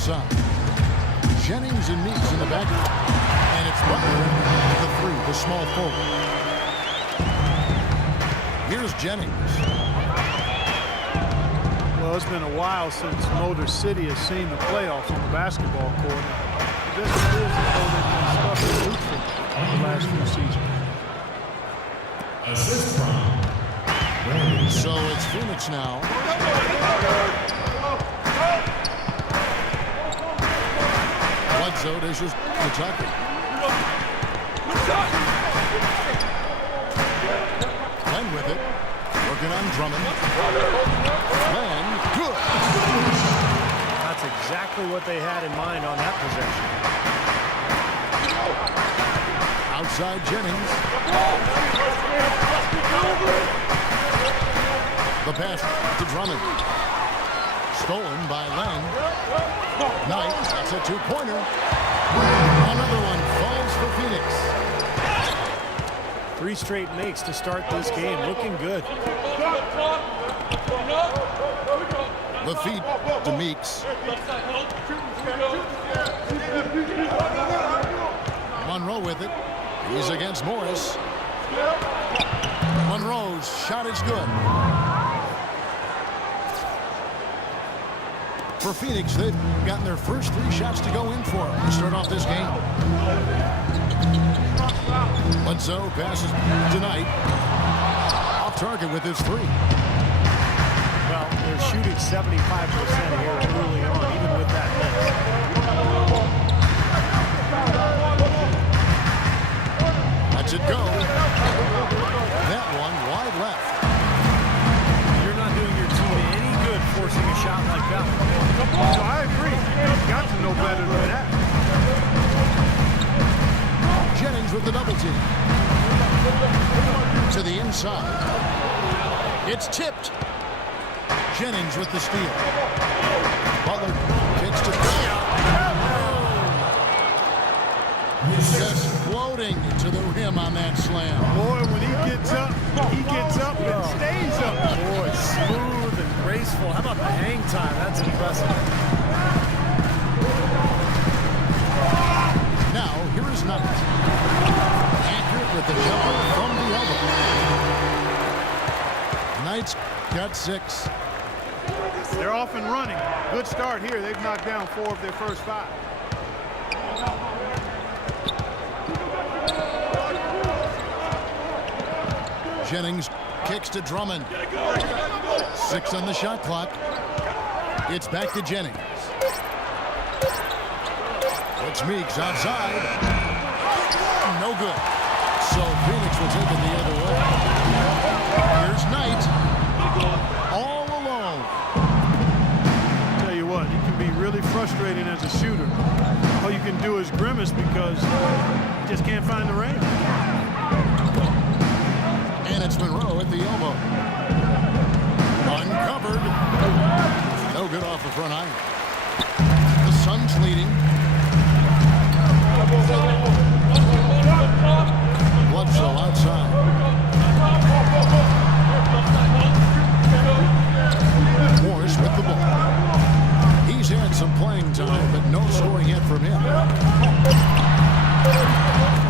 inside. Jennings and Meeks in the back. And it's Butler, the three, the small forward. Here's Jennings. Well, it's been a while since Motor City has seen the playoffs on the basketball court. It doesn't appear as though they've been stuck in neutral the last few seasons. So it's Phoenix now. Bledsoe dishes to Tucker. Glenn with it. Working on Drummond. Glenn, good. That's exactly what they had in mind on that possession. Outside Jennings. The pass to Drummond. Stolen by Len. Knight, that's a two-pointer. Another one falls for Phoenix. 3 straight makes to start this game. Looking good. The feed to Meeks. Monroe with it. He's against Morris. Monroe's shot is good. For Phoenix, they've gotten their first 3 shots to go in for them to start off this game. Bledsoe passes tonight. Off target with his 3. Well, they're shooting 75% here early on, even with that miss. Lets it go. That one wide left. You're not doing your team any good forcing a shot like that one. So I agree. You've got to know better than that. Jennings with the double team. To the inside. It's tipped. Jennings with the steal. Butler kicks to just floating to the rim on that slam. Boy, when he gets up and stays up. Boy, smooth and graceful. How about the hang time? That's impressive. Now, here is Knight. Accurate with the jumper from the elbow. Knight's got 6. They're off and running. Good start here. They've knocked down 4 of their first 5. Jennings kicks to Drummond. 6 on the shot clock. It's back to Jennings. It's Meeks outside. No good. So Phoenix will take it the other way. Here's Knight. All alone. Tell you what, he can be really frustrating as a shooter. All you can do is grimace because you just can't find the range. And it's Monroe at the elbow. Uncovered. No good off the front iron. The Suns leading. Bledsoe outside. Morris with the ball. He's had some playing time, but no scoring yet from him.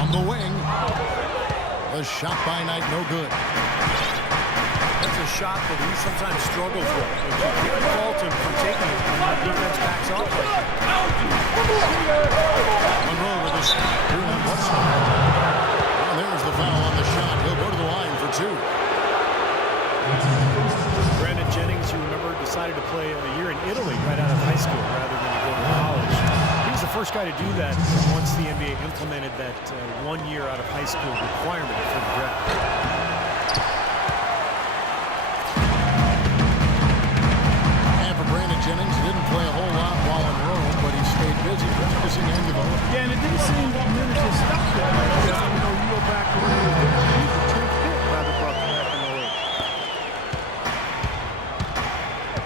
On the wing. The shot by Knight, no good. That's a shot that he sometimes struggles with. If you can't fault him for taking it when the defense backs off like that. Monroe with his through on Bledsoe. And there's the foul on the shot. He'll go to the line for 2. Brandon Jennings, you remember, decided to play a year in Italy right out of high school rather than to go to college. He was the first guy to do that once the NBA implemented that 1 year out of high school requirement for the draft. And for Brandon Jennings, he didn't play a whole lot while in Rome, but he stayed busy practicing and developing. Yeah, and it didn't seem that minutes to stop there. You know, you go back to when he was the 10th pick by the Bucks back in 08.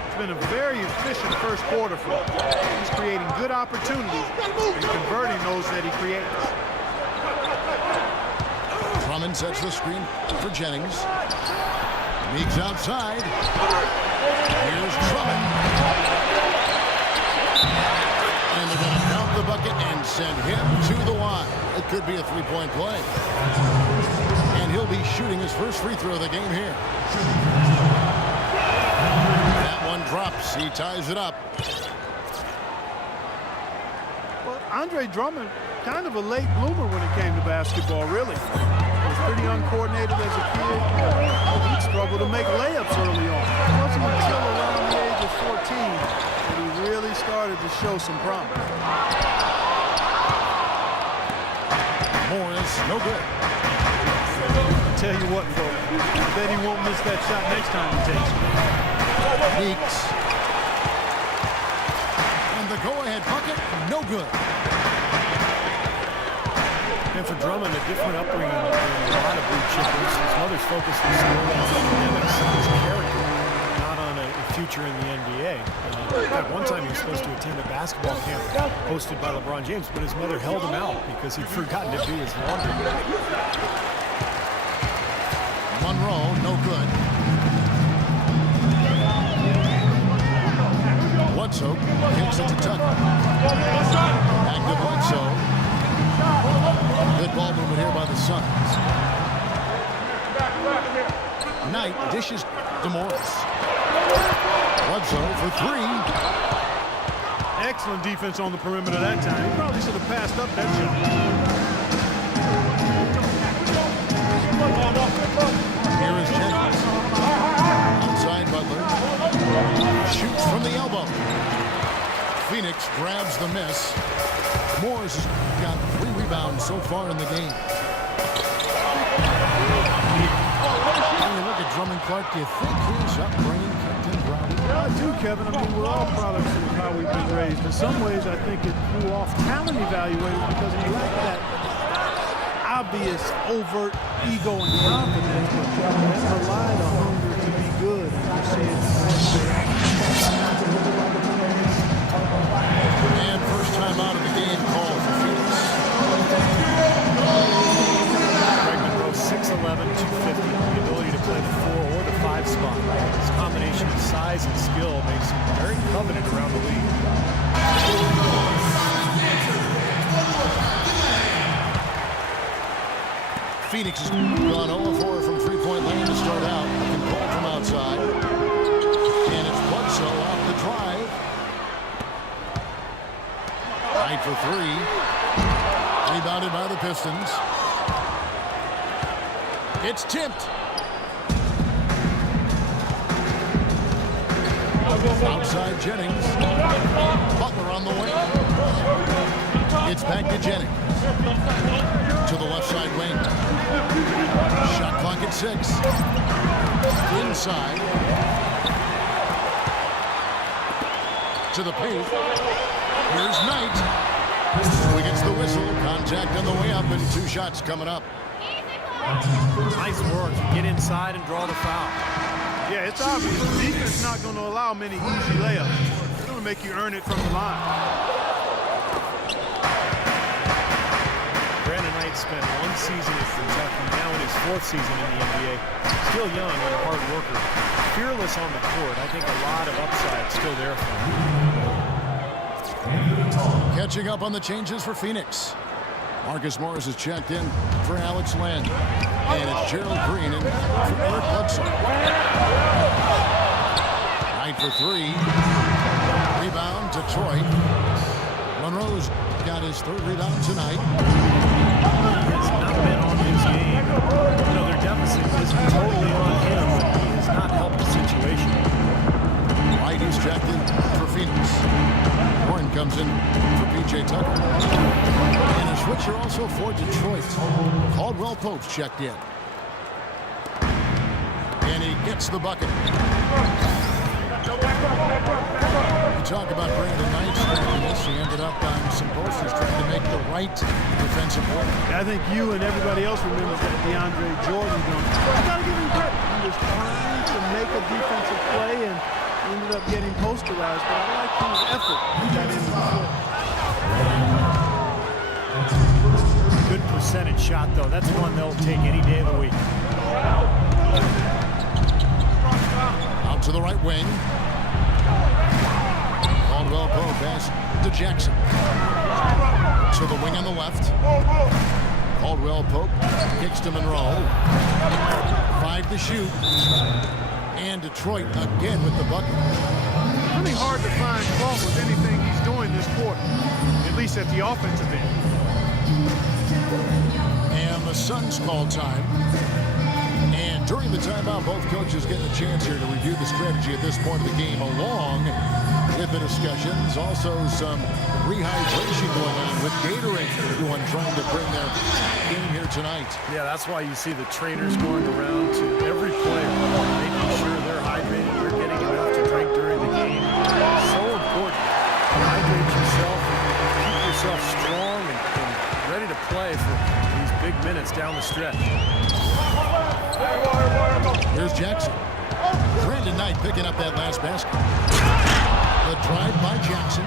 It's been a very efficient first quarter for him. He's creating good opportunities and converting those that he creates. Drummond sets the screen for Jennings. Meeks outside. Here's Drummond. and send him to the line. It could be a three-point play. And he'll be shooting his first free throw of the game here. That one drops. He ties it up. Well, Andre Drummond, kind of a late bloomer when it came to basketball, really. He was pretty uncoordinated as a kid. He struggled to make layups early on. It wasn't until around the age of 14 that he really started to show some promise. Morris, no good. I'll tell you what, folks, I bet he won't miss that shot next time he takes it. Meeks. And the go-ahead bucket, no good. And for Drummond, a different upbringing than a lot of blue chippers. His mother's focused on school and academics and his character, not on a future in the NBA. In fact, one time he was supposed to attend a basketball camp hosted by LeBron James, but his mother held him out because he'd forgotten to do his laundry. Monroe, no good. Bledsoe kicks it to Tucker. Back to Bledsoe. Good ball movement here by the Suns. Knight dishes to Morris. Bledsoe for three. Excellent defense on the perimeter that time. He probably should have passed up that shot. Here is Jennings. Outside Butler. Shoots from the elbow. Phoenix grabs the miss. Morris has got 3 rebounds so far in the game. When you look at Drummond Clark, do you think his upbringing kept him grounded? Yeah, I do, Kevin. I mean, we're all products of how we've been raised. In some ways, I think it threw off talent evaluators because he lacked that obvious, overt ego and confidence, but that relied on hunger to be good. And you see it. And first time out of the game called for Phoenix. Bregman rose 6'11", 250. The ability to play the 4 or the 5 spot. His combination of size and skill makes him very coveted around the league. Phoenix has gone 0-4 from three-point land to start out. Control from outside. And it's Bledsoe off the drive. Right for 3. Rebounded by the Pistons. It's tipped. Outside Jennings. Butler on the wing. It's back to Jennings. To the left side wing. Shot clock at 6. Inside. To the paint. Here's Knight. Who gets the whistle. Contact on the way up and 2 shots coming up. Nice work. Get inside and draw the foul. Yeah, it's obvious. The defense is not going to allow many easy layups. They're going to make you earn it from the line. Brandon Knight spent 1 season at Kentucky, now in his 4th season in the NBA. Still young and a hard worker. Fearless on the court. I think a lot of upside still there for him. Catching up on the changes for Phoenix. Marcus Morris is checked in for Alex Len. And it's Gerald Green in for Eric Bledsoe. Knight for 3. Rebound to Troy. Monroe's got his 3rd rebound tonight. It's not been on his game. You know, their deficit isn't totally on him. He has not helped the situation. White is checked in for Phoenix. Warren comes in for P.J. Tucker. And a switcher also for Detroit. Caldwell Pope's checked in. And he gets the bucket. We talk about Brandon Knight's strength. He ended up on some posters trying to make the right defensive play. I think you and everybody else remembers that DeAndre Jordan going, I got to give him credit. He was trying to make a defensive play and ended up getting posterized, but I like his effort that into the court. Good percentage shot, though. That's one they'll take any day of the week. Out to the right wing. Called Caldwell Pope pass to Jackson. To the wing on the left. Caldwell Pope kicks to Monroe. 5 to shoot. And Detroit again with the bucket. Really hard to find fault with anything he's doing this quarter, at least at the offensive end. And the Suns call time. And during the timeout, both coaches getting a chance here to review the strategy at this point of the game, along with the discussions. Also some rehydration going on with Gatorade. Everyone trying to bring their game here tonight. Yeah, that's why you see the trainers going around to every player, making sure they're hydrated, they're getting enough to drink during the game. So important. Hydrate yourself, keep yourself strong and ready to play for these big minutes down the stretch. Here's Jackson. Brandon Knight picking up that last basket. The drive by Jackson.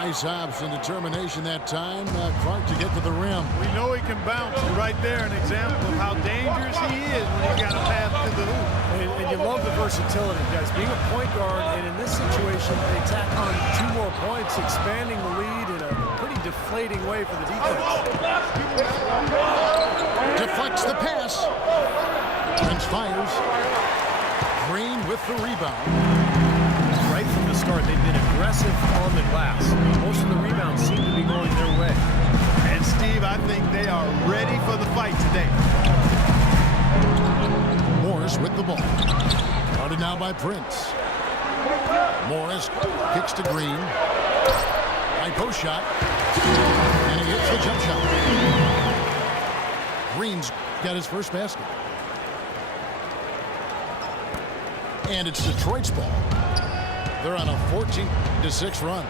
Nice hops and determination that time. Clark to get to the rim. We know he can bounce. And right there, an example of how dangerous he is when he's got a path to the hoop. And you love the versatility, guys. Being a point guard, and in this situation, they tack on 2 more points, expanding the lead in a pretty deflating way for the defense. Deflects the pass. Prince fires. Green with the rebound. Right from the start, they've been aggressive on the glass. Most of the rebounds seem to be going their way. And Steve, I think they are ready for the fight today. Morris with the ball. Guarded now by Prince. Morris kicks to Green. High post shot. And he hits the jump shot. Green's got his first basket. And it's Detroit's ball. They're on a 14-6 run.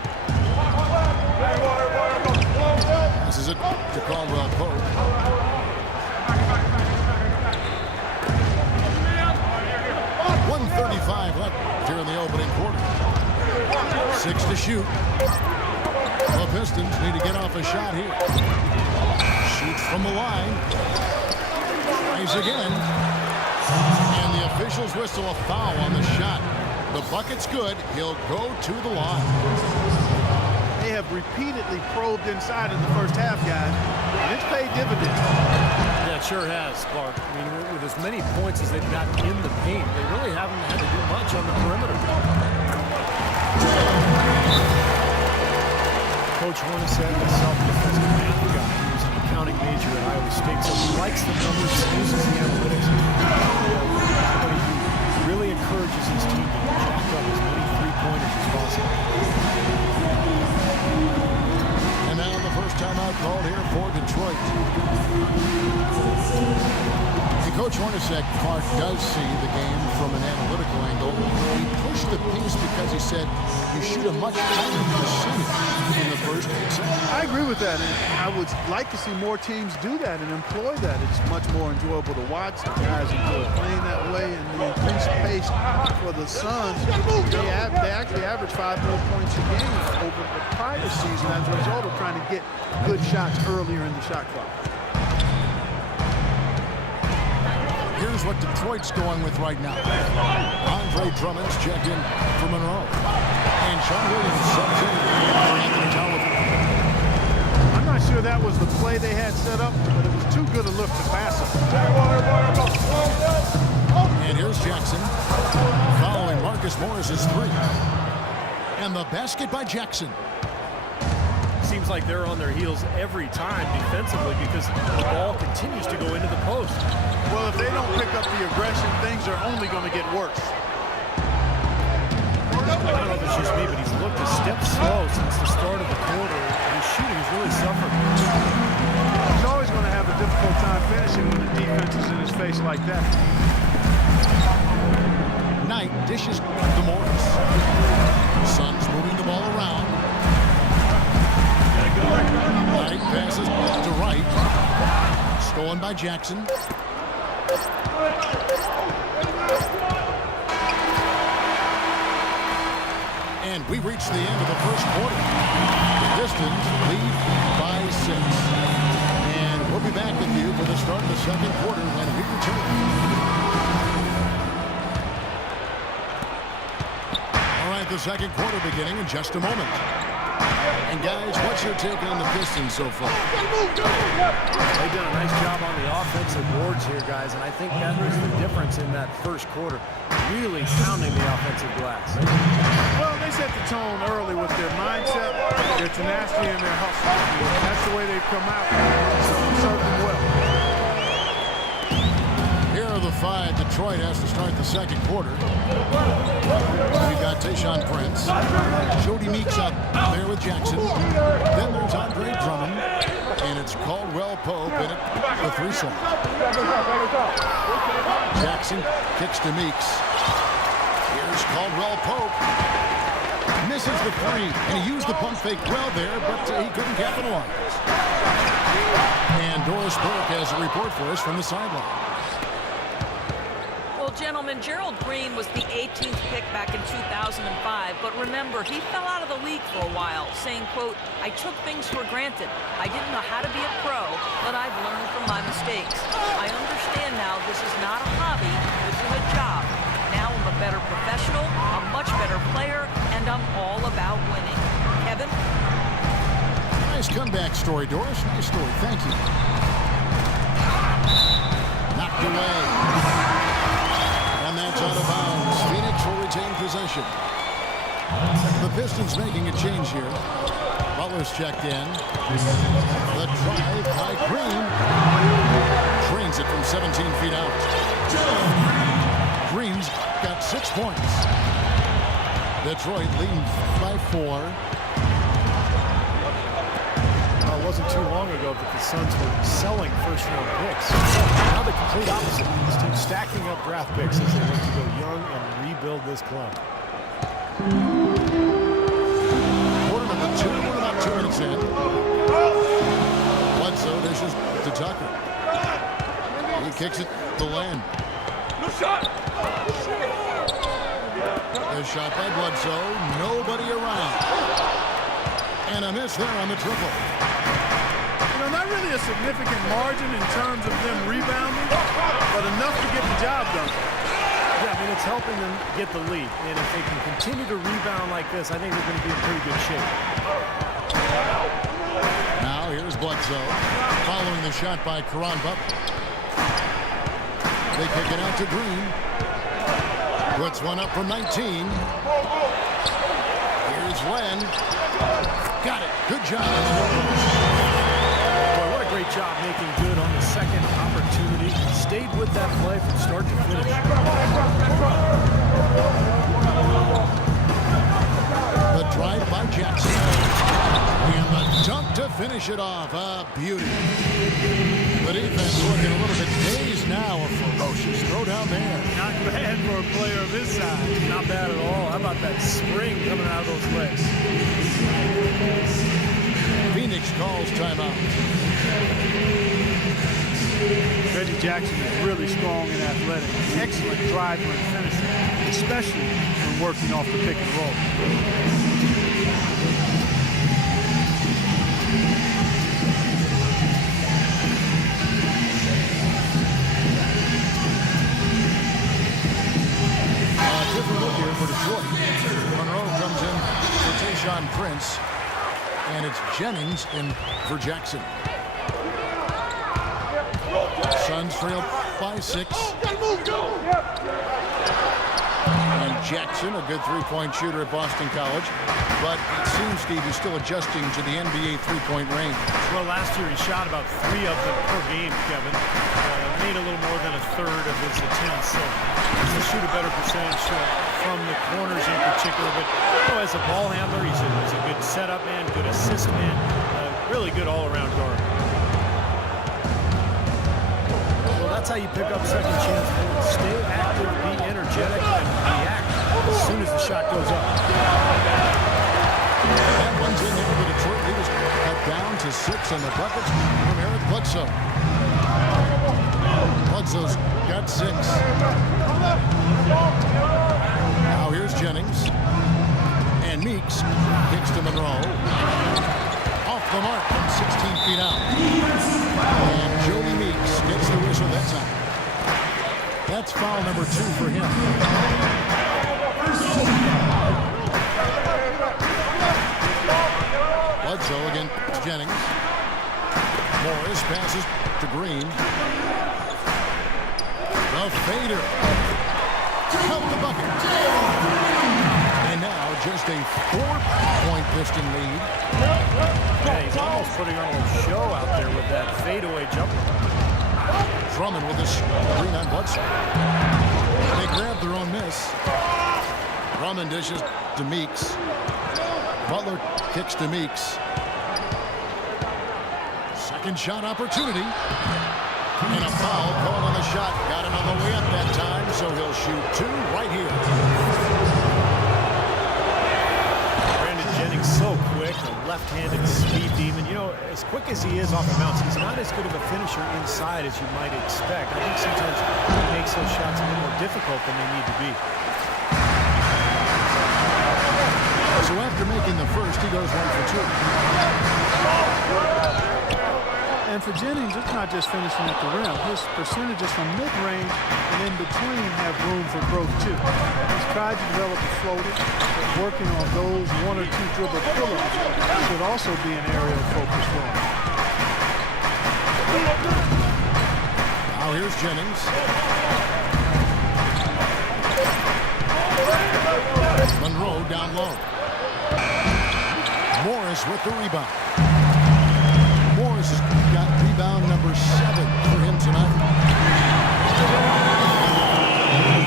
This is it to Caldwell Pope. .135 left here in the opening quarter. 6 to shoot. The Pistons need to get off a shot here. Shoots from the line. Tries again. And the officials whistle a foul on the shot. The bucket's good. He'll go to the line. They have repeatedly probed inside in the first half, guys, and it's paid dividends. Yeah, it sure has, Clark. I mean, with as many points as they've gotten in the paint, they really haven't had to do much on the perimeter. Coach Hornacek, a self-defensive math guy. He was an accounting major at Iowa State, so he likes the numbers, uses the analytics. Somebody who really encourages his team to jack up as many three-pointers as possible. And now the first timeout called here for Detroit. And Coach Hornacek, Clark, does see the game from an analytical angle. He pushed the pace because he said you shoot a much higher percentage in the first 8 seconds. I agree with that, and I would like to see more teams do that and employ that. It's much more enjoyable to watch. The guys enjoy playing that way, and the increased pace for the Suns, they actually average 5 more points a game over the prior season as a result of trying to get good shots earlier in the shot clock. Here's what Detroit's going with right now. Andre Drummond's checked in for Monroe. And Sean Williams subs in for Anthony Tolliver. I'm not sure that was the play they had set up, but it was too good a look to pass up. And here's Jackson following Marcus Morris's 3. And the basket by Jackson. Seems like they're on their heels every time defensively because the ball continues to go into the post. Well, if they don't pick up the aggression, things are only going to get worse. I don't know if it's just me, but he's looked a step slow since the start of the quarter. His shooting has really suffered. He's always going to have a difficult time finishing when the defense is in his face like that. Knight dishes to Morris. Suns moving the ball around. Knight passes to Wright. Stolen by Jackson. And we reach the end of the first quarter. The Pistons lead by 6. And we'll be back with you for the start of the second quarter when we return. All right, the the second quarter beginning in just a moment. And guys, what's your take on the Pistons so far? They've done a nice job on the offensive boards here, guys, and I think that was the difference in that first quarter, really pounding the offensive glass. Well, they set the tone early with their mindset, their tenacity, and their hustle. That's the way they've come out, so serve them well. Here are the 5 Detroit has to start the second quarter. We've got Tayshaun Prince. Jody Meeks out there with Jackson. Then there's Andre Drummond. And it's Caldwell Pope in it, the 3-slot. Jackson kicks to Meeks. Here's Caldwell Pope. Misses the 3, and he used the pump fake well there, but he couldn't capitalize. And Doris Burke has a report for us from the sideline. Gentlemen, Gerald Green was the 18th pick back in 2005, but remember, he fell out of the league for a while, saying, quote, "I took things for granted. I didn't know how to be a pro, but I've learned from my mistakes. I understand now this is not a hobby, this is a job. Now I'm a better professional, a much better player, and I'm all about winning." Kevin? Nice comeback story, Doris. Nice story. Thank you. Knocked away. And that's out of bounds. Phoenix will retain possession. The Pistons making a change here. Butler's checked in. The drive by Green. Trains it from 17 feet out. Green's got 6 points. Detroit leading by 4. Well, it wasn't too long ago that the Suns were selling first-round picks. Now the complete opposite. This team stacking up draft picks as they look to go young and rebuild this club. Quarter number 2, we're about 2 minutes in. Bledsoe dishes to Tucker. He kicks it to Len. No shot. A shot by Bledsoe. Nobody around. And a miss there on the triple. You know, not really a significant margin in terms of them rebounding, but enough to get the job done. Yeah, I mean, it's helping them get the lead. And if they can continue to rebound like this, I think they're going to be in pretty good shape. Now here's Bledsoe following the shot by Caron Butler. They kick it out to Green. Puts one up from 19. Here's Len. Got it. Good job. Boy, what a great job making good on the second opportunity. Stayed with that play from start to finish. The drive by Jackson. And the dunk to finish it off. A beauty. The defense looking a little bit dazed now. A ferocious throw down there. Not bad for a player of his size. Not bad at all. How about that spring coming out of those legs? Phoenix calls timeout. Reggie Jackson is really strong and athletic. Excellent driver and finisher, especially when working off the pick and roll. Different look here for Detroit. Monroe comes in for Tayshaun Prince. And it's Jennings in for Jackson. Suns trail by 6. And Jackson, a good three-point shooter at Boston College. But it seems, Steve, he's still adjusting to the NBA three-point range. Well, last year he shot about 3 of them per game, Kevin. Made a little more than a third of his attempts. So he's to shoot a better percentage from the corners in particular. But as a ball handler, he's a good setup man, good assist man, really good all-around guard. Well, that's how you pick up second chance. Stay active, be energetic, and react as soon as the shot goes up. That one's in there. The Detroit leaders cut down to 6 on the buckets from Eric Bledsoe. Bledsoe's got 6. Now here's Jennings. And Meeks kicks to Monroe. Off the mark from 16 feet out. And Jody Meeks gets the whistle that time. That's foul number 2 for him. So again, Jennings. Morris passes to Green. The fader. Count the bucket. And now just a 4-point Piston lead. Yeah, he's almost putting on a little show out there with that fadeaway jumper. Drummond with his screen on Bledsoe. They grab their own miss. Drummond dishes to Meeks. Butler kicks to Meeks. Second shot opportunity. And a foul called on the shot. Got him on the way up that time, so he'll shoot 2 right here. Brandon Jennings so quick, a left-handed speed demon. You know, as quick as he is off the bounce, he's not as good of a finisher inside as you might expect. I think sometimes he makes those shots a little more difficult than they need to be. So after making the first, he goes 1 for 2. And for Jennings, it's not just finishing at the rim. His percentages from mid-range and in between have room for growth, too. He's tried to develop a floater, but working on those 1 or 2 dribble pull-ups should also be an area of focus for him. Now here's Jennings. Monroe down low. Morris with the rebound. Morris has got rebound number 7 for him tonight.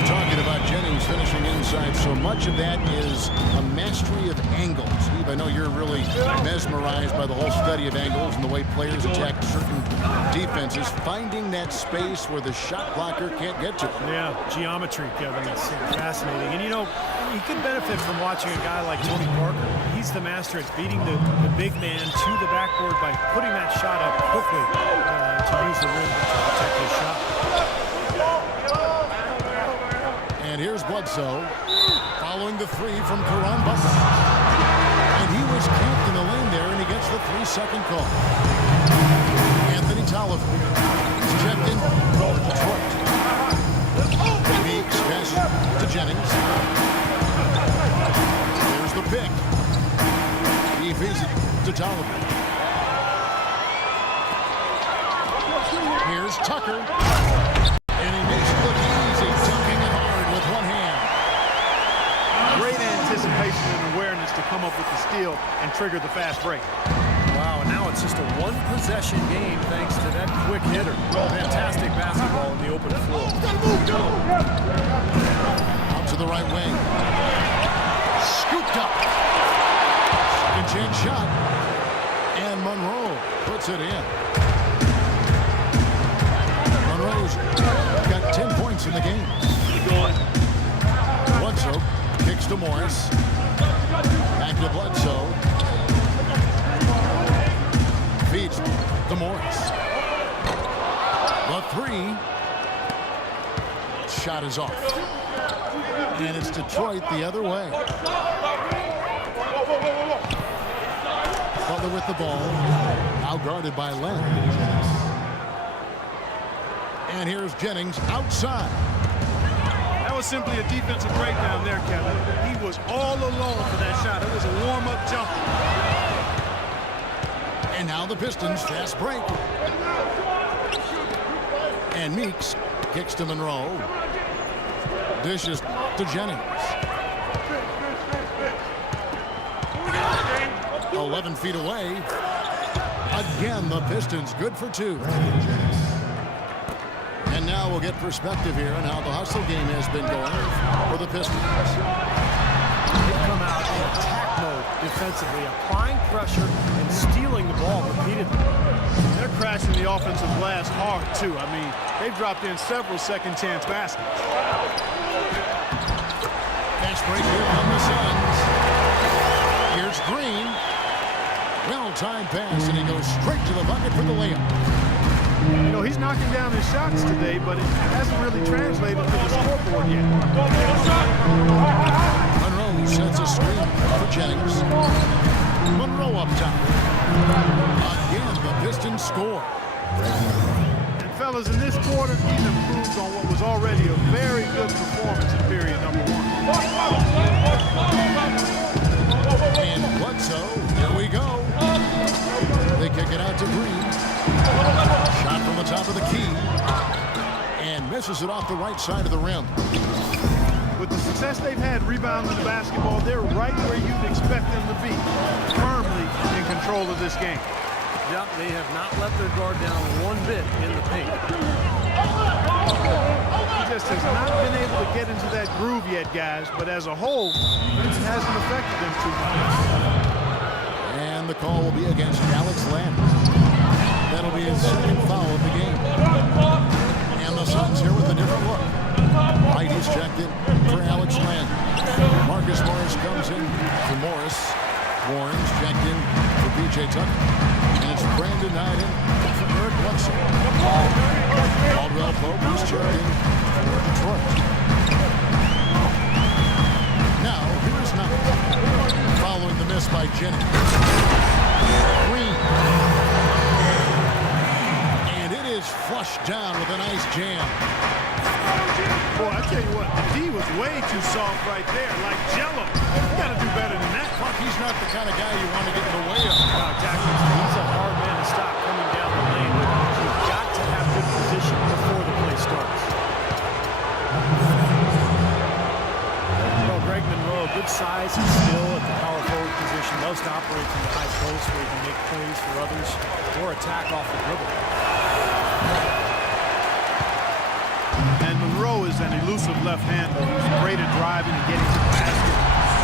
Talking about Jennings finishing inside, so much of that is a mastery of angles. Steve, I know you're really mesmerized by the whole study of angles and the way players attack certain defenses, finding that space where the shot blocker can't get to. Yeah, geometry, Kevin, that's fascinating. And you know, he could benefit from watching a guy like Tony Parker. He's the master at beating the big man to the backboard by putting that shot up quickly to use the rim to protect his shot. And here's Bledsoe following the 3 from Caron Butler. And he was camped in the lane there, and he gets the 3-second call. Anthony Tolliver is checked in for Detroit. Meeks passes to Jennings. Here's the pick. He feeds it to Tolliver. Here's Tucker. And he makes it look easy, dunking it hard with one hand. Great anticipation and awareness to come up with the steal and trigger the fast break. Wow, and now it's just a 1-possession game thanks to that quick hitter. Fantastic basketball in the open floor. Out to the right wing. Scooped up. Second chance shot. And Monroe puts it in. Monroe's got 10 points in the game. Bledsoe kicks to Morris. Back to Bledsoe. Feeds to Morris. The 3. Shot is off. And it's Detroit the other way. Butler with the ball. Now guarded by Leonard. And here's Jennings outside. That was simply a defensive breakdown there, Kevin. He was all alone for that shot. It was a warm-up jumper. And now the Pistons fast break. And Meeks kicks to Monroe. Dishes to Jennings. 11 feet away. Again, the Pistons good for 2. And now we'll get perspective here on how the hustle game has been going for the Pistons. They come out in attack mode defensively, applying pressure and stealing the ball repeatedly. They're crashing the offensive glass hard, too. I mean, they've dropped in several second-chance baskets. Fast break here from the Suns. Here's Green. Well-timed pass, and he goes straight to the bucket for the layup. You know, he's knocking down his shots today, but it hasn't really translated to the scoreboard yet. Monroe sets a screen for Jennings. Monroe up top. Again, the Pistons score. And fellas, in this quarter, he's improved on what was already a very good performance in period number 1. And Bledsoe, here we go. kick it out to Green. Shot from the top of the key. And misses it off the right side of the rim. With the success they've had rebounding the basketball, they're right where you'd expect them to be, firmly in control of this game. Yep, they have not let their guard down one bit in the paint. He just has not been able to get into that groove yet, guys, but as a whole, it hasn't affected them too much. And the call will be against Alex Landis. That'll be his second foul of the game. And the Suns here with a different look. Whitey's checked in for Alex Landis. Marcus Morris comes in for Morris. Warren's checked in for B.J. Tucker. And it's Brandon Knight in for Eric Bledsoe. Caldwell Pope is checked in for Detroit. Now, here's Knight. Following the miss by Jennings. Green. And it is flushed down with a nice jam. Boy, I tell you what, the D was way too soft right there, like Jello. You got to do better than that. Clark, he's not the kind of guy you want to get in the way of. Wow, Jackson, he's a hard man to stop coming down the lane. You've got to have good position before the play starts. Well, Greg Monroe, good size and skill at the power forward position. Loves to operate from the high post where he can make plays for others or attack off the dribble. And Monroe is an elusive left-hander. He's great at driving and getting to the basket.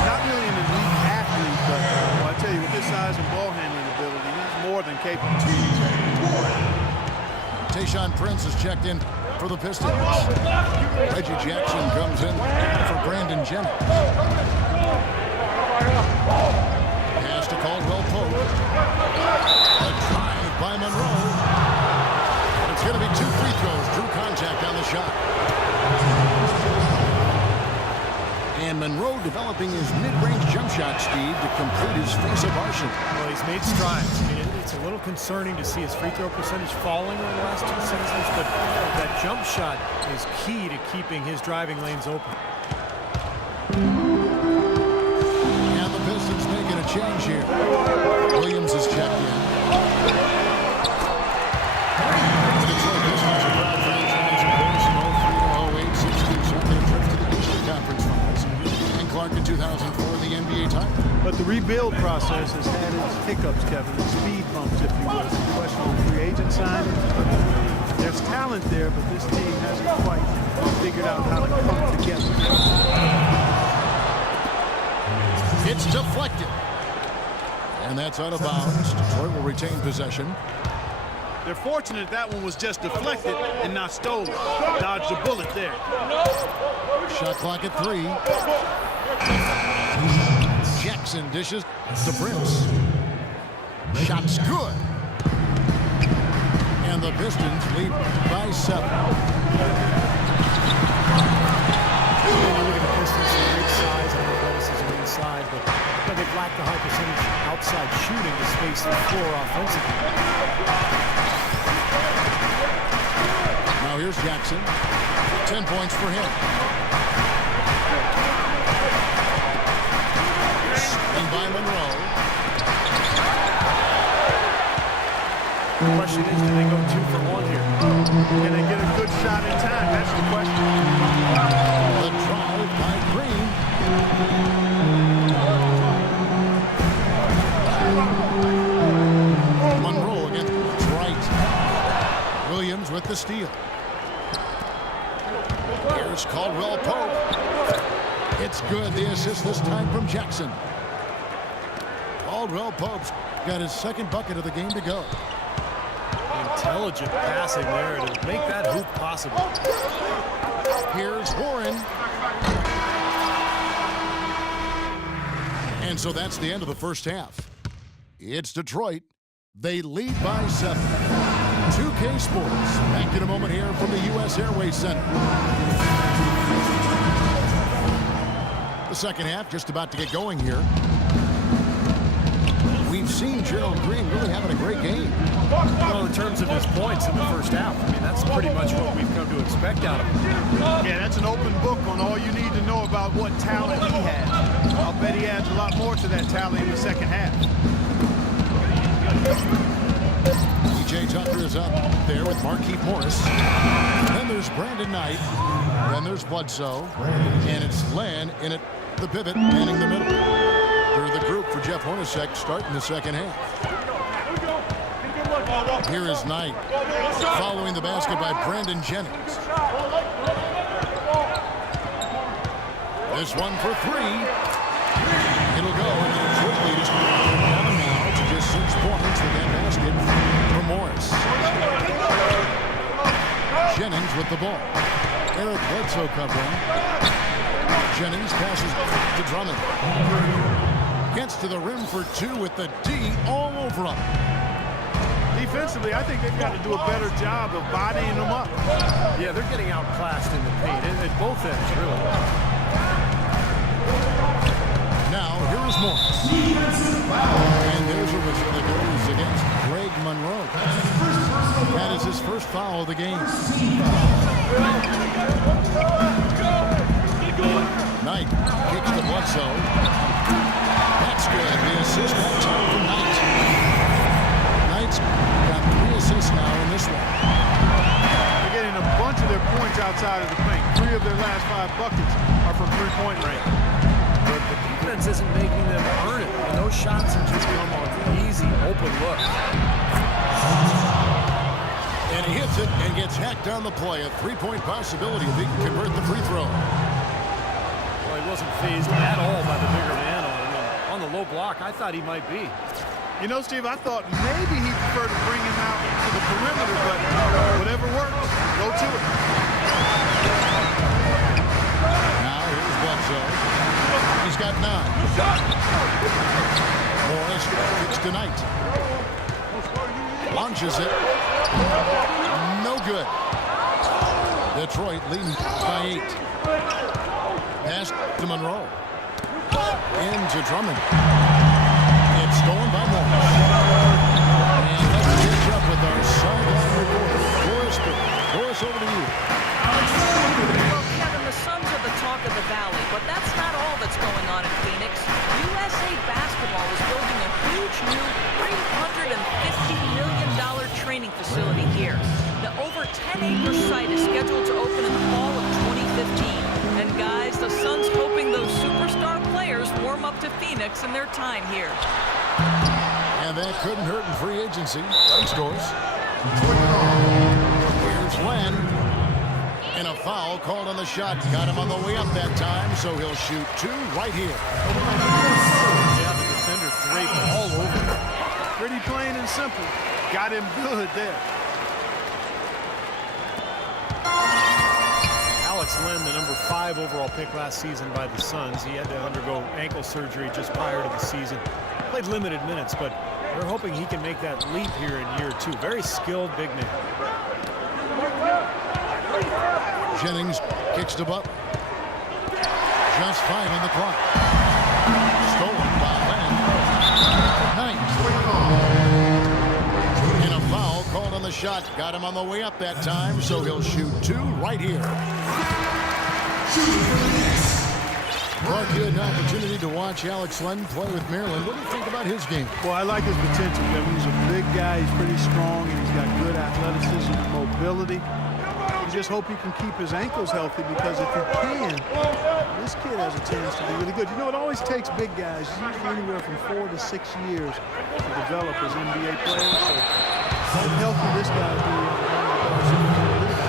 Not really an elite athlete, but well, I tell you, with his size and ball handling ability, he's more than capable. Tayshaun Prince is checked in for the Pistons. Reggie Jackson comes in for Brandon Jennings. Pass to Caldwell Pope. A drive by Monroe. It's going to be 2 free throws. Drew contact on the shot. And Monroe developing his mid-range jump shot speed to complete his face-up arsenal. Well, he's made strides. I mean, it's a little concerning to see his free throw percentage falling over the last 2 seasons, but that jump shot is key to keeping his driving lanes open. And the Pistons making a change here. Williams is checked in. The Detroit Pistons are proud franchise of bonus in 03 to 08, 16 circuit trips to the Eastern Conference Finals. And Clark in 2004, the NBA title. But the rebuild process has had its hiccups, Kevin, and speed bumps, if you will. Some questionable free agent signing. There's talent there, but this team hasn't quite figured out how to come together. It's deflected. And that's out of bounds. Detroit will retain possession. They're fortunate that one was just deflected and not stolen. Dodged a bullet there. Shot clock at 3. Jackson dishes to Prince. Shot's good. And the Pistons lead by 7. You look at the Pistons, great size and athleticism inside, but they've lacked the high percentage outside shooting to space the floor offensively. Now here's Jackson. 10 points for him. Swing by Monroe. The question is, do they go 2 for 1 here? Can they get a good shot in time? That's the question. The drive by Green. Monroe against Wright. Williams with the steal. Here's Caldwell Pope. It's good. The assist this time from Jackson. Caldwell Pope's got his second bucket of the game to go. Intelligent passing there to make that hoop possible. Here's Warren. And so that's the end of the first half. It's Detroit. They lead by 7. 2K Sports. Back in a moment here from the U.S. Airways Center. The second half just about to get going here. We've seen Gerald Green really having a great game. Well, in terms of his points in the first half, I mean, that's pretty much what we've come to expect out of him. Yeah, that's an open book on all you need to know about what talent he has. I'll bet he adds a lot more to that talent in the second half. P.J. Tucker is up there with Marquise Morris. Then there's Brandon Knight. Then there's Bledsoe. And it's Len in at the pivot, manning the middle. They're the group for Jeff Hornacek starting the second half. Here is Knight following the basket by Brandon Jennings. This one for three. It'll go, and the Detroit lead is down now to just 6 points with that basket for Morris. Jennings with the ball. Eric Bledsoe covering. Jennings passes to Drummond. Gets to the rim for two with the D all over him. Defensively, I think they've got to do a better job of bodying them up. Yeah, they're getting outclassed in the paint at both ends, really. Now, here is Morris. And there's a whistle that goes against Greg Monroe. That is his first foul of the game. Knight kicks to Bledsoe. That's good. The assist that time for Knight. Knight's got 3 assists now in this one. They're getting a bunch of their points outside of the paint. 3 of their last 5 buckets are from three-point range. But the defense isn't making them earn it. And those shots have just come on easy, open looks. And he hits it and gets hacked on the play. A 3-point possibility if he can convert the free throw. Well, he wasn't fazed at all by the bigger man on him. And on the low block, I thought he might be. You know, Steve, I thought maybe he'd prefer to bring him out to the perimeter, but whatever works, go to it. Now here's Bledsoe. He's got 9. Morris kicks to Knight. Launches it. No good. Detroit leading by 8. Pass to Monroe. Into Drummond. It's stolen by Morris. And let's catch up with our sideline reporter, Doris, over to you. Well, Kevin, the Suns are the talk of the Valley, but that's not all that's going on in Phoenix. USA Basketball is building a huge new $350 million training facility here. The over 10-acre site is scheduled to open in the fall of 2015. And guys, the Suns hoping those superstar players warm up to Phoenix in their time here. And that couldn't hurt in free agency. Thanks, Doris. Here's Len. And a foul called on the shot. Got him on the way up that time, so he'll shoot 2 right here. Yeah, the defender draped all over him. Pretty plain and simple. Got him good there. Alex Len, the number 5 overall pick last season by the Suns. He had to undergo ankle surgery just prior to the season. Played limited minutes, but they're hoping he can make that leap here in year 2. Very skilled big man. Jennings kicks to Butler. Just 5 on the clock. Stolen by Len. Knight. And a foul called on the shot. Got him on the way up that time, so he'll shoot 2 right here. Clark, you had an opportunity to watch Alex Len play with Maryland. What do you think about his game? Well, I like his potential. I mean, he's a big guy. He's pretty strong, and he's got good athleticism and mobility. I just hope he can keep his ankles healthy, because if he can, this kid has a chance to be really good. You know, it always takes big guys, usually anywhere from 4 to 6 years to develop as NBA players. So if healthy, this guy will be one of the best in the league.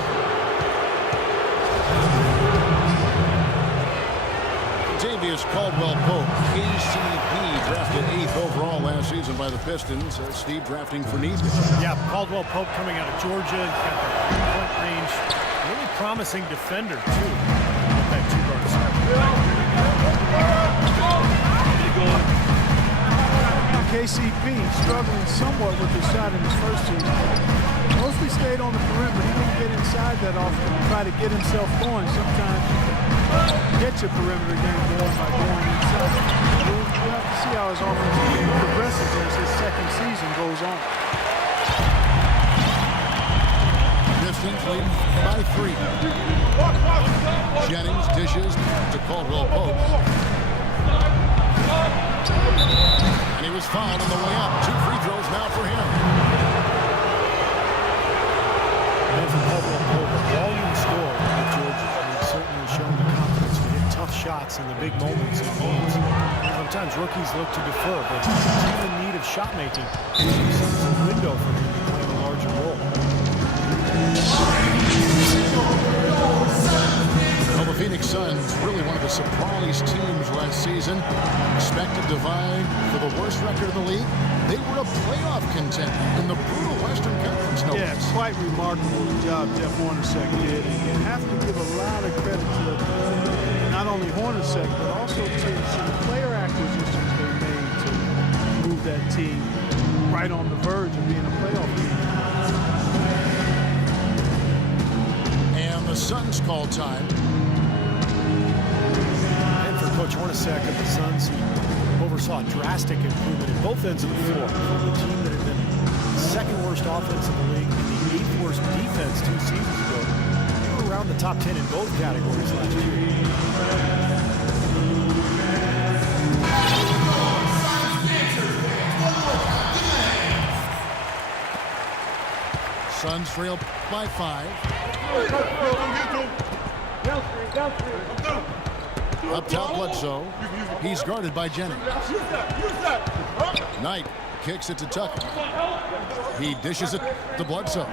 Davius Caldwell-Pope, KCP, drafted 8th overall last season by the Pistons. Steve drafting for Neesmith. Yeah, Caldwell-Pope coming out of Georgia. He's got the point range. Really promising defender, too. That 2-guard start. KCP struggling somewhat with his shot in his first season. Mostly stayed on the perimeter. He didn't get inside that often to try to get himself going. Sometimes you can get your perimeter game going by going inside. We'll have to see how his offensive game progresses as his second season goes on. Pistons leading by 3. Jennings dishes to Caldwell-Pope. And he was fouled on the way up. 2 free throws now for him. shots in the big moments in games. Sometimes rookies look to defer, but he's in need of shot making. This is a window for him to play a larger role. Well, the Phoenix Suns, really one of the surprise teams last season. Expected to vie for the worst record in the league. They were a playoff contender in the brutal Western Conference. No Yeah, less. quite remarkable job Jeff Hornacek did. And you have to give a lot of credit to not only Hornacek, but also to some player acquisitions they made to move that team right on the verge of being a playoff team. And the Suns call time. And for Coach Hornacek of the Suns, he oversaw drastic improvement in both ends of the floor. From the team that had been the second worst offense in the league and the 8th worst defense 2 seasons ago. They were around the top 10 in both categories last year. Suns trail by 5. Up top, Bledsoe. He's guarded by Jennings. Knight kicks it to Tucker. He dishes it to Bledsoe.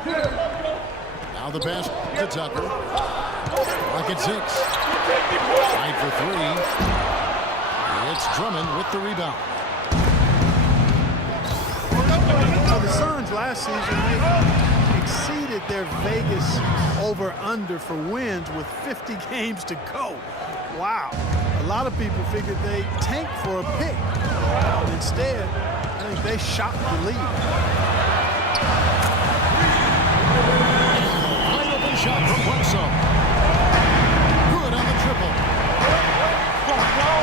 Now the pass to Tucker. Rocket 6. Knight for 3. It's Drummond with the rebound. So the Suns last season, they exceeded their Vegas over-under for wins with 50 games to go. Wow. A lot of people figured they'd tank for a pick. Instead, I think they shot the lead. Wide open shot from Bledsoe. Good on the triple.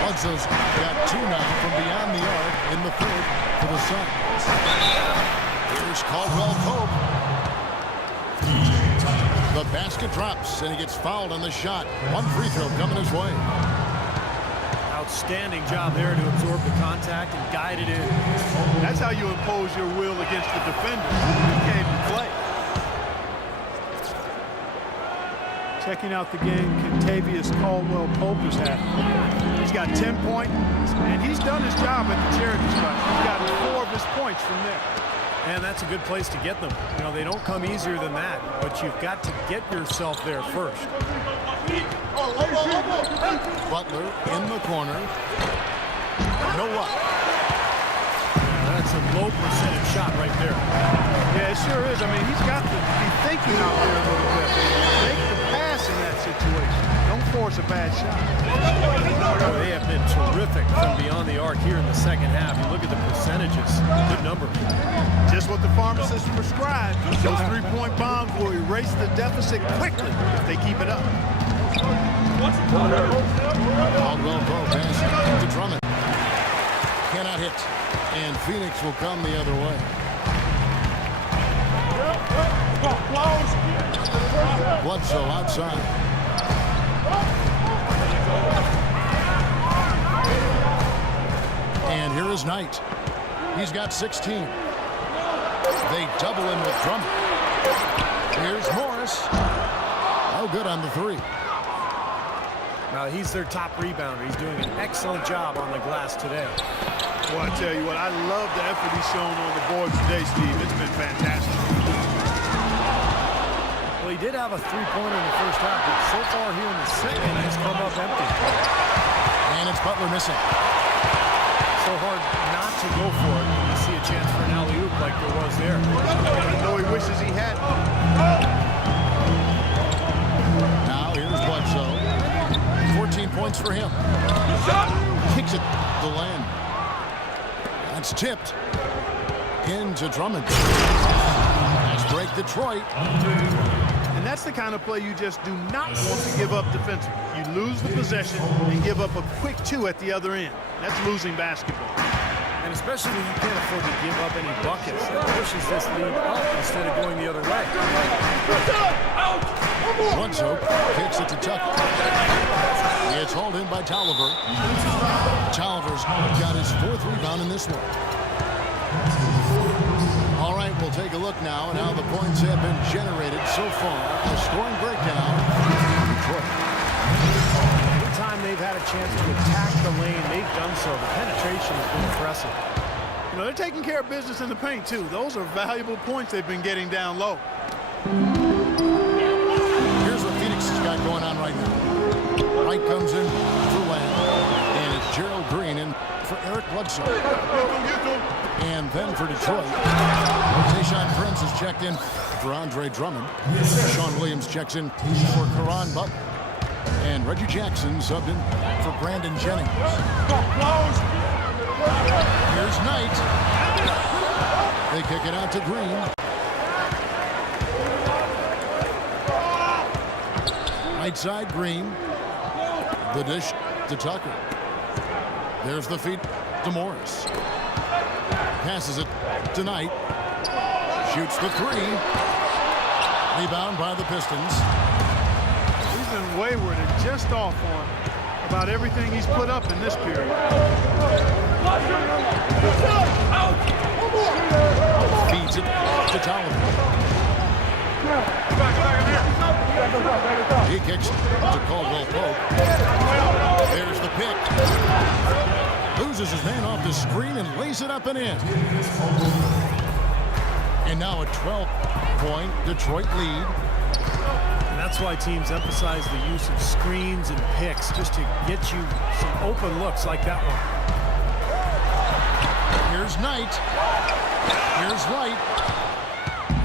Bledsoe's got 2 now from beyond the arc in the 3rd for the Suns. Here's Caldwell Pope. The basket drops, and he gets fouled on the shot. 1 free throw coming his way. Outstanding job there to absorb the contact and guide it in. That's how you impose your will against the defender. He came to play. Checking out the game, Kentavious Caldwell Pope is having. He's got 10 points, and he's done his job at the charity spot. He's gotten 4 of his points from there. And that's a good place to get them. You know, they don't come easier than that, but you've got to get yourself there first. Butler in the corner. No luck. Yeah, that's a low percentage shot right there. Yeah, it sure is. I mean, he's got to be thinking out there a little bit. Make the pass in that situation. Don't force a bad shot. Oh, they have been terrific from beyond the arc here in the second half. You look at the percentages. Good number. Just what the pharmacist prescribed. Those 3-point bombs will erase the deficit quickly if they keep it up. Caldwell Pope pass to Drummond. Cannot hit. And Phoenix will come the other way. Bledsoe outside. And here is Knight. He's got 16. They double him with Drummond. Here's Morris. Oh, good on the 3. Now, he's their top rebounder. He's doing an excellent job on the glass today. Well, I tell you what, I love the effort he's shown on the board today, Steve. It's been fantastic. Well, he did have a 3-pointer in the first half, but so far here in the second, he's come up empty. And it's Butler missing. So hard not to go for it when you see a chance for an alley-oop like there was there. I know he wishes he hadn't. Now here's Bledsoe. 14 points for him. Kicks it to land. That's tipped into Drummond. Nice break, Detroit. And that's the kind of play you just do not want to give up defensively. You lose the possession and give up a quick 2 at the other end. That's losing basketball. And especially when you can't afford to give up any buckets. That pushes this lead up instead of going the other way. Bledsoe kicks it to Tucker. It's hauled in by Tolliver. Tolliver's got his 4th rebound in this one. All right, we'll take a look now at how the points have been generated so far. A scoring breakdown. Detroit. Anytime they've had a chance to attack the lane, they've done so. The penetration has been impressive. You know, they're taking care of business in the paint, too. Those are valuable points they've been getting down low. Here's what Phoenix has got going on right now. Wright comes in for Lamb, and it's Gerald Green in for Eric Bledsoe. And then for Detroit, Tayshaun Prince has checked in for Andre Drummond. Sean Williams checks in for Caron Butler. And Reggie Jackson subbed in for Brandon Jennings. Here's Knight. They kick it out to Green. Right side, Green. The dish to Tucker. There's the feed to Morris. Passes it to Knight. Shoots the three. Rebound by the Pistons. He's been wayward and just off on about everything he's put up in this period. Feeds it to Tolliver. He kicks to Caldwell Pope. There's the pick. Loses his man off the screen and lays it up and in. And now a 12-point Detroit lead. And that's why teams emphasize the use of screens and picks, just to get you some open looks like that one. Here's Knight. Here's Wright.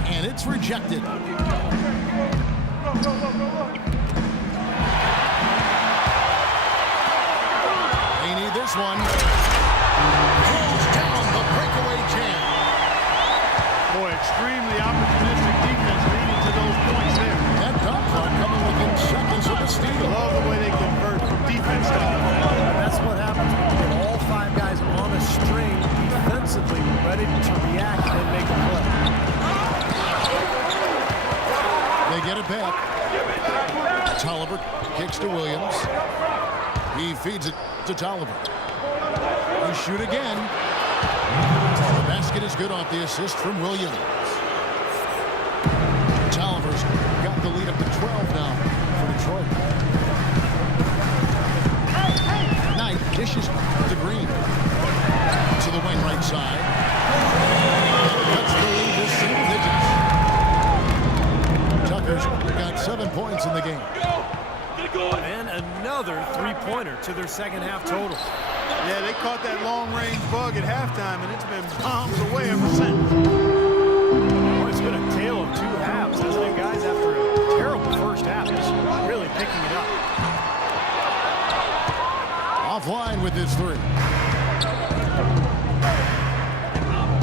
And it's rejected. They need this one. Pulls down the breakaway jam. Boy, extremely opportunistic defense leading to those points there. That dunk clock coming within seconds of the steal. Love the way they convert from defense to offense. That's what happens when you get all five guys on a string defensively, ready to react and make a play. They get it back. Tolliver kicks to Williams. He feeds it to Tolliver. They shoot again. The basket is good off the assist from Williams. Tolliver's got the lead up to 12 now for Detroit. Knight dishes to Green. To the wing right side. Cuts the lead to single digits. Tucker's got 7 points in the game. And another three-pointer to their second half total. Yeah, they caught that long-range bug at halftime, and it's been bombs away ever since. Boy, it's been a tale of two halves, hasn't it, guys? After a terrible first half, just really picking it up. Offline with his three.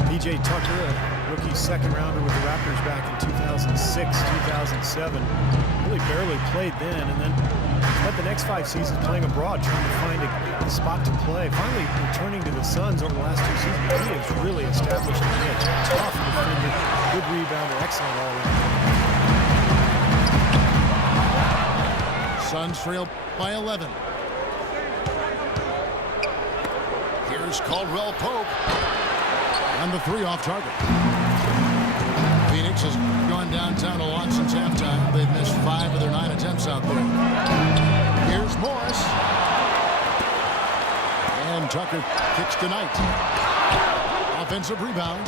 P.J. Tucker, a rookie second-rounder with the Raptors back in 2006, 2007. Really barely played then, and then spent the next 5 seasons playing abroad, trying to find a spot to play. Finally returning to the Suns over the last 2 seasons. He has really established a niche. Tough defender, good rebounder, excellent all-around. Suns trail by 11. Here's Caldwell Pope. And the three off target. Phoenix has gone downtown a lot since halftime. They've missed 5 of their 9 attempts out there. Here's Morris. And Tucker kicks to Knight. Offensive rebound.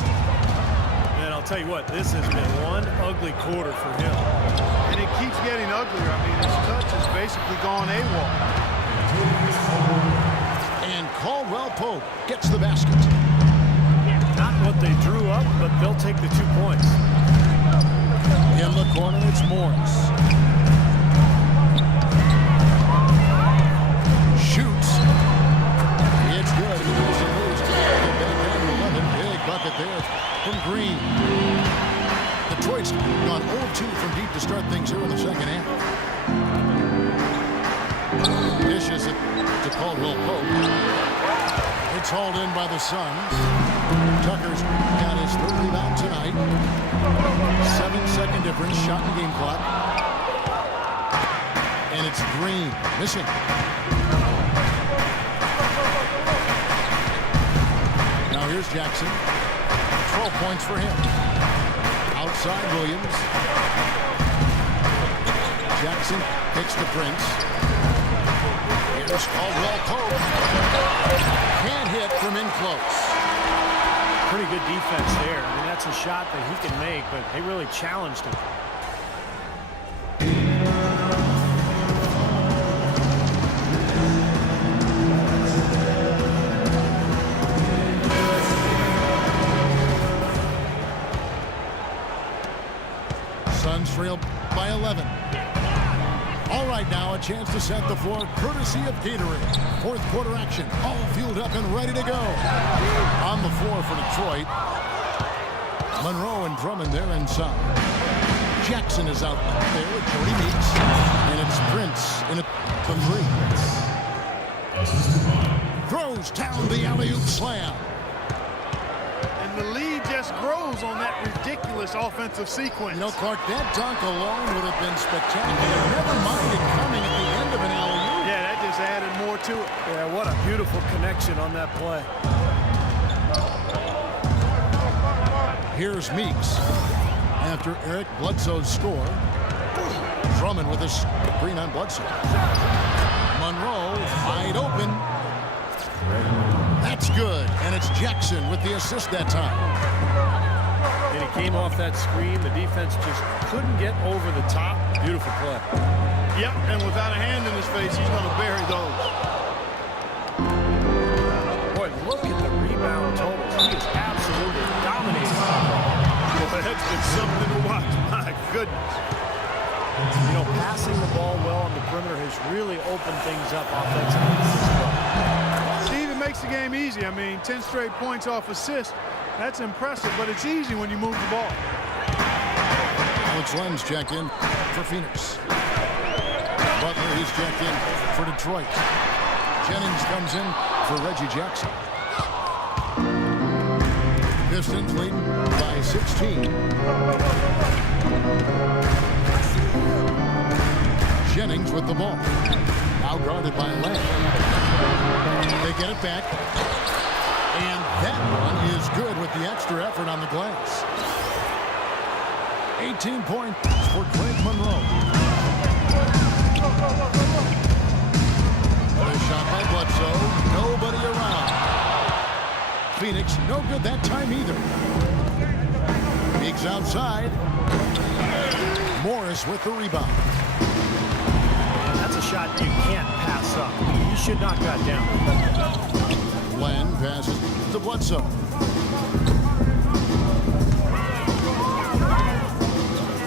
And I'll tell you what, this has been one ugly quarter for him. And it keeps getting uglier. I mean, his touch has basically gone AWOL. And Caldwell Pope gets the basket. Not what they drew up, but they'll take the 2 points. In the corner, it's Morris. Shoots. It's good. Big bucket there from Green. Detroit's gone 0-2 from deep to start things here in the second half. Dishes it to Caldwell Pope. It's hauled in by the Suns. Tucker's got his 3rd rebound tonight. 7-second difference, shot in game clock. And it's Green missing. Now here's Jackson. 12 points for him. Outside Williams. Jackson kicks to Prince. Here's Caldwell Pope. Can't hit from in close. Pretty good defense there. I mean, that's a shot that he can make, but they really challenged him. Suns trail by 11. All right, now a chance to set the floor courtesy of Gatorade. Fourth quarter action, all fueled up and ready to go. On the floor for Detroit, Monroe and Drummond there inside. Jackson is out there with Jody Meeks, and it's Prince in it for three. Throws down the alley-oop slam. And the lead just grows on that ridiculous offensive sequence. You know, Clark, that dunk alone would have been spectacular. Never mind it coming at the end of an alley-oop. Yeah, that just added more to it. Yeah, what a beautiful connection on that play. Here's Meeks after Eric Bledsoe's score. Drummond with a screen on Bledsoe. Monroe wide open. That's good, and it's Jackson with the assist that time. And he came off that screen. The defense just couldn't get over the top. Beautiful play. Yep, and without a hand in his face, he's going to bury those. Boy, look at the rebound totals. He is absolutely dominating. Boy, that's been something to watch. My goodness. You know, passing the ball well on the perimeter has really opened things up offensively. Steve, it makes the game easy. I mean, 10 straight points off assist. That's impressive, but it's easy when you move the ball. Alex Len's checked in for Phoenix. Butler, he's checked in for Detroit. Jennings comes in for Reggie Jackson. Pistons leading by 16. Jennings with the ball. Now guarded by Len. They get it back. And that one is good with the extra effort on the glass. 18 points for Craig Monroe. A shot by Bledsoe. Nobody around. Phoenix, no good that time either. Meeks outside. Morris with the rebound. That's a shot you can't pass up. You should knock that down. Len passes to Bledsoe.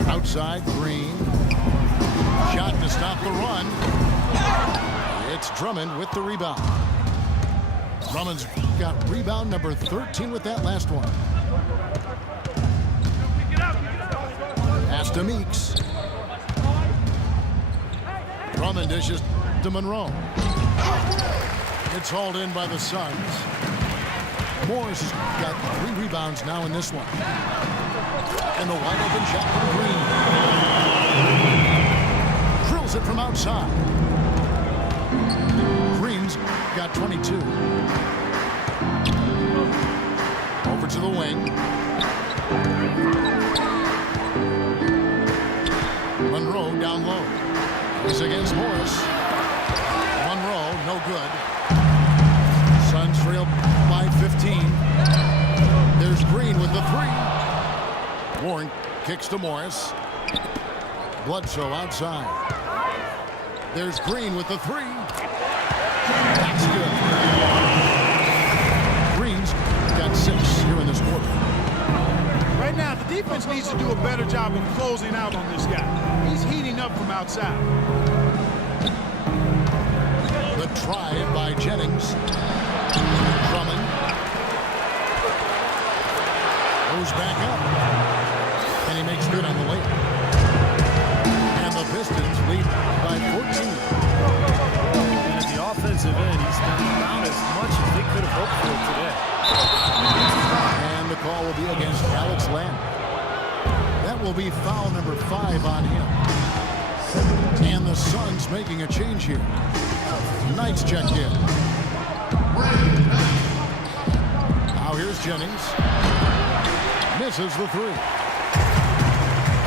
Outside, Green. Shot to stop the run. It's Drummond with the rebound. Drummond's got rebound number 13 with that last one. Pass to Meeks. Drummond dishes to Monroe. It's hauled in by the Suns. Morris has got 3 rebounds now in this one. And the wide open shot from Green. Drills it from outside. Green's got 22. Over to the wing. Monroe down low. He's against Morris. Monroe, no good. Suns trail by 15. There's Green with the 3. Warren kicks to Morris. Bledsoe outside. There's Green with the 3. That's good. Green's got 6 here in this quarter. Right now, the defense needs to do a better job of closing out on this guy. He's heating up from outside. The try by Jennings. Drummond goes back up. And he makes good on the layup. And the Pistons lead by 14. And at the offensive end, he's done about as much as they could have hoped for today. And the call will be against Alex Len. That will be foul number 5 on him. And the Suns making a change here. Knight's checked in. Now here's Jennings. Misses the 3.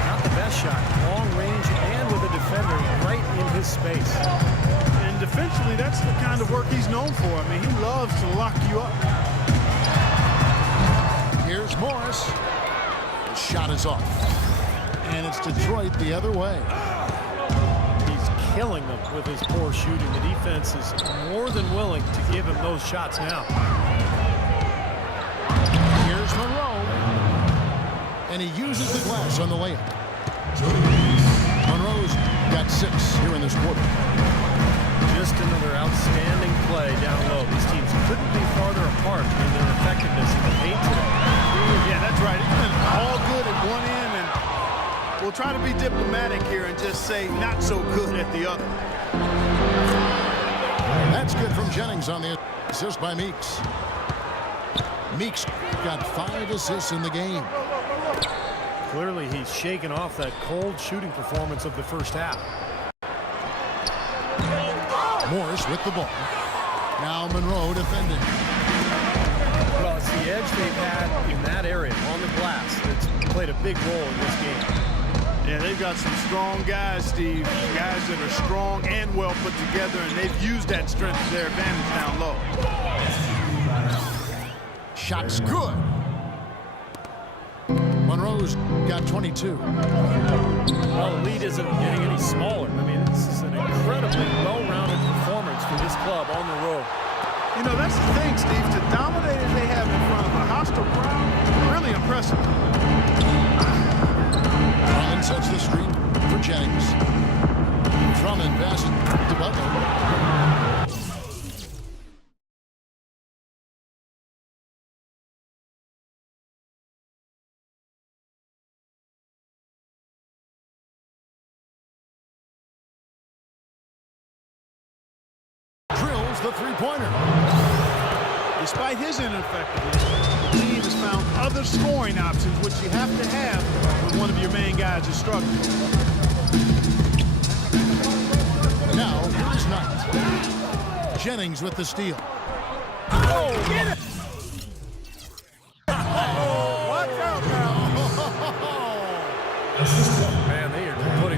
Not the best shot. Long range and with a defender right in his space. And defensively, Essentially, that's the kind of work he's known for. I mean, he loves to lock you up. Here's Morris. The shot is off. And it's Detroit the other way. He's killing them with his poor shooting. The defense is more than willing to give him those shots now. Here's Monroe. And he uses the glass on the layup. Monroe's got 6 here in this quarter. Just another outstanding play down low. These teams couldn't be farther apart in their effectiveness in the paint today. Yeah, that's right. It's been all good at one end, and we'll try to be diplomatic here and just say not so good at the other. That's good from Jennings on the assist by Meeks. Meeks got 5 assists in the game. Clearly, he's shaken off that cold shooting performance of the first half. Morris with the ball. Now Monroe defending. Well, it's the edge they've had in that area on the glass that's played a big role in this game. Yeah, they've got some strong guys, Steve. Guys that are strong and well put together, and they've used that strength to their advantage down low. Shot's good. Monroe's got 22. Well, the lead isn't getting any smaller. I mean, this is an incredibly well-rounded performance for this club on the road. You know, that's the thing, Steve. To dominate as they have in front of a hostile crowd, really impressive. Drummond sets the screen for Jennings. Drummond passes to Butler. The three-pointer. Despite his ineffectiveness, the team has found other scoring options, which you have to have when one of your main guys is struggling. Now, here's Knight. Jennings with the steal. Oh, get it! Oh, watch out now.